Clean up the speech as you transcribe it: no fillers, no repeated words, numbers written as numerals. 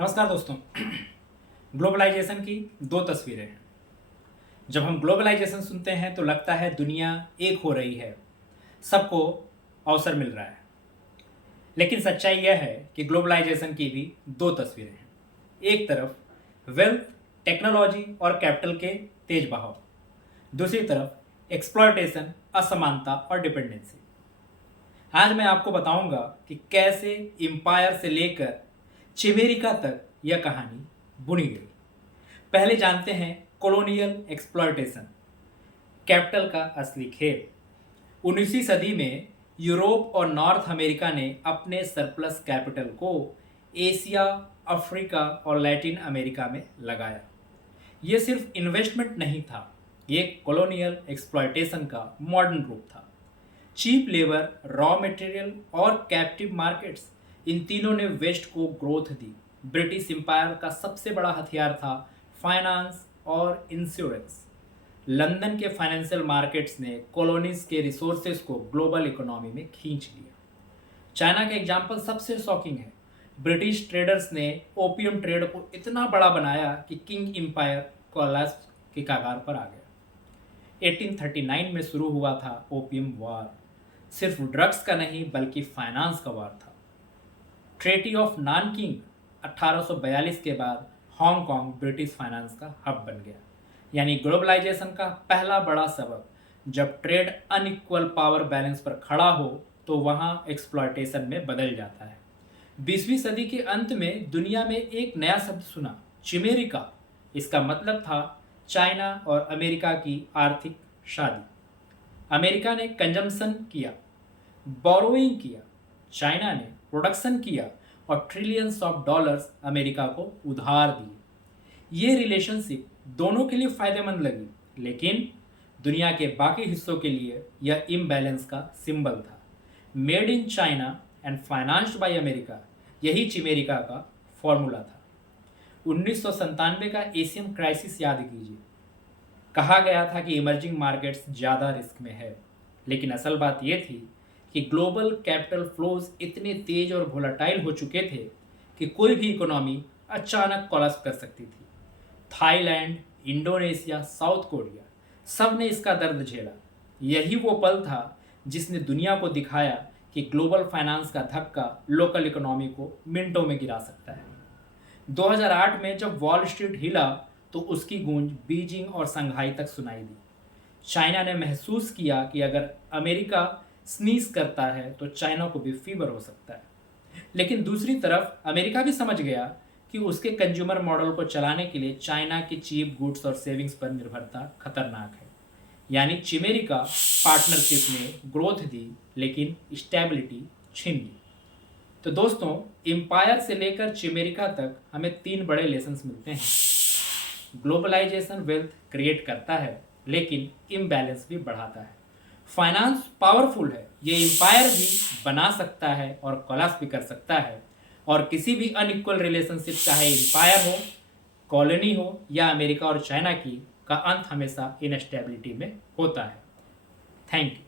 नमस्कार दोस्तों। ग्लोबलाइजेशन की दो तस्वीरें हैं। जब हम ग्लोबलाइजेशन सुनते हैं तो लगता है दुनिया एक हो रही है, सबको अवसर मिल रहा है। लेकिन सच्चाई यह है कि ग्लोबलाइजेशन की भी दो तस्वीरें हैं। एक तरफ वेल्थ, टेक्नोलॉजी और कैपिटल के तेज बहाव, दूसरी तरफ एक्सप्लॉयटेशन, असमानता और डिपेंडेंसी। आज मैं आपको बताऊंगा कि कैसे एम्पायर से लेकर चिमेरिका तक यह कहानी बुनी गई। पहले जानते हैं कॉलोनियल एक्सप्लॉयटेशन, कैपिटल का असली खेल। 19वीं सदी में यूरोप और नॉर्थ अमेरिका ने अपने सरप्लस कैपिटल को एशिया, अफ्रीका और लैटिन अमेरिका में लगाया। ये सिर्फ इन्वेस्टमेंट नहीं था, ये कॉलोनियल एक्सप्लॉयटेशन का मॉडर्न रूप था। चीप लेबर, रॉ मटेरियल और कैप्टिव मार्केट्स, इन तीनों ने वेस्ट को ग्रोथ दी। ब्रिटिश एम्पायर का सबसे बड़ा हथियार था फाइनेंस और इंश्योरेंस। लंदन के फाइनेंशियल मार्केट्स ने कॉलोनीज के रिसोर्सेज को ग्लोबल इकोनॉमी में खींच लिया। चाइना का एग्जाम्पल सबसे शॉकिंग है। ब्रिटिश ट्रेडर्स ने ओपियम ट्रेड को इतना बड़ा बनाया कि किंग एम्पायर कोलैप्स के कगार पर आ गया। 1839 में शुरू हुआ था ओपियम वॉर। सिर्फ ड्रग्स का नहीं बल्कि फाइनेंस का वार था। ट्रेटी ऑफ नानकिंग 1842 के बाद हांगकांग ब्रिटिश फाइनेंस का हब बन गया। यानी ग्लोबलाइजेशन का पहला बड़ा सबक, जब ट्रेड अनइक्वल पावर बैलेंस पर खड़ा हो तो वहां एक्सप्लॉयटेशन में बदल जाता है। 20वीं सदी के अंत में दुनिया में एक नया शब्द सुना, चिमेरिका। इसका मतलब था चाइना और अमेरिका की आर्थिक शादी। अमेरिका ने कंजम्पशन किया, बोरोइंग किया, चाइना ने प्रोडक्शन किया और ट्रिलियंस ऑफ डॉलर्स अमेरिका को उधार दिए। ये रिलेशनशिप दोनों के लिए फायदेमंद लगी, लेकिन दुनिया के बाकी हिस्सों के लिए यह इम्बैलेंस का सिंबल था। Made in China and financed by America, यही चिमेरिका का फॉर्मूला था। 1997 का एशियन क्राइसिस याद कीजिए। कहा गया था कि इमर्जिंग मार्केट्स ज़्यादा रिस्क में है, लेकिन असल बात यह थी कि ग्लोबल कैपिटल फ्लोज इतने तेज और वोलेटाइल हो चुके थे कि कोई भी इकोनॉमी अचानक कोलैप्स कर सकती थी। थाईलैंड, इंडोनेशिया, साउथ कोरिया, सब ने इसका दर्द झेला। यही वो पल था जिसने दुनिया को दिखाया कि ग्लोबल फाइनेंस का धक्का लोकल इकोनॉमी को मिनटों में गिरा सकता है। 2008 में जब वॉल स्ट्रीट हिला तो उसकी गूंज बीजिंग और शंघाई तक सुनाई दी। चाइना ने महसूस किया कि अगर अमेरिका स्नीज करता है तो चाइना को भी फीवर हो सकता है। लेकिन दूसरी तरफ अमेरिका भी समझ गया कि उसके कंज्यूमर मॉडल को चलाने के लिए चाइना की चीप गुड्स और सेविंग्स पर निर्भरता खतरनाक है। यानी चिमेरिका पार्टनरशिप ने ग्रोथ दी लेकिन स्टेबिलिटी छीन ली। तो दोस्तों, एम्पायर से लेकर चिमेरिका तक हमें तीन बड़े लेसन्स मिलते हैं। ग्लोबलाइजेशन वेल्थ क्रिएट करता है लेकिन इम्बैलेंस भी बढ़ाता है। फाइनेंस पावरफुल है, ये एम्पायर भी बना सकता है और कोलैप्स भी कर सकता है। और किसी भी अनइक्वल रिलेशनशिप, चाहे एम्पायर हो, कॉलोनी हो या अमेरिका और चाइना की, का अंत हमेशा इनस्टेबिलिटी में होता है। Thank you.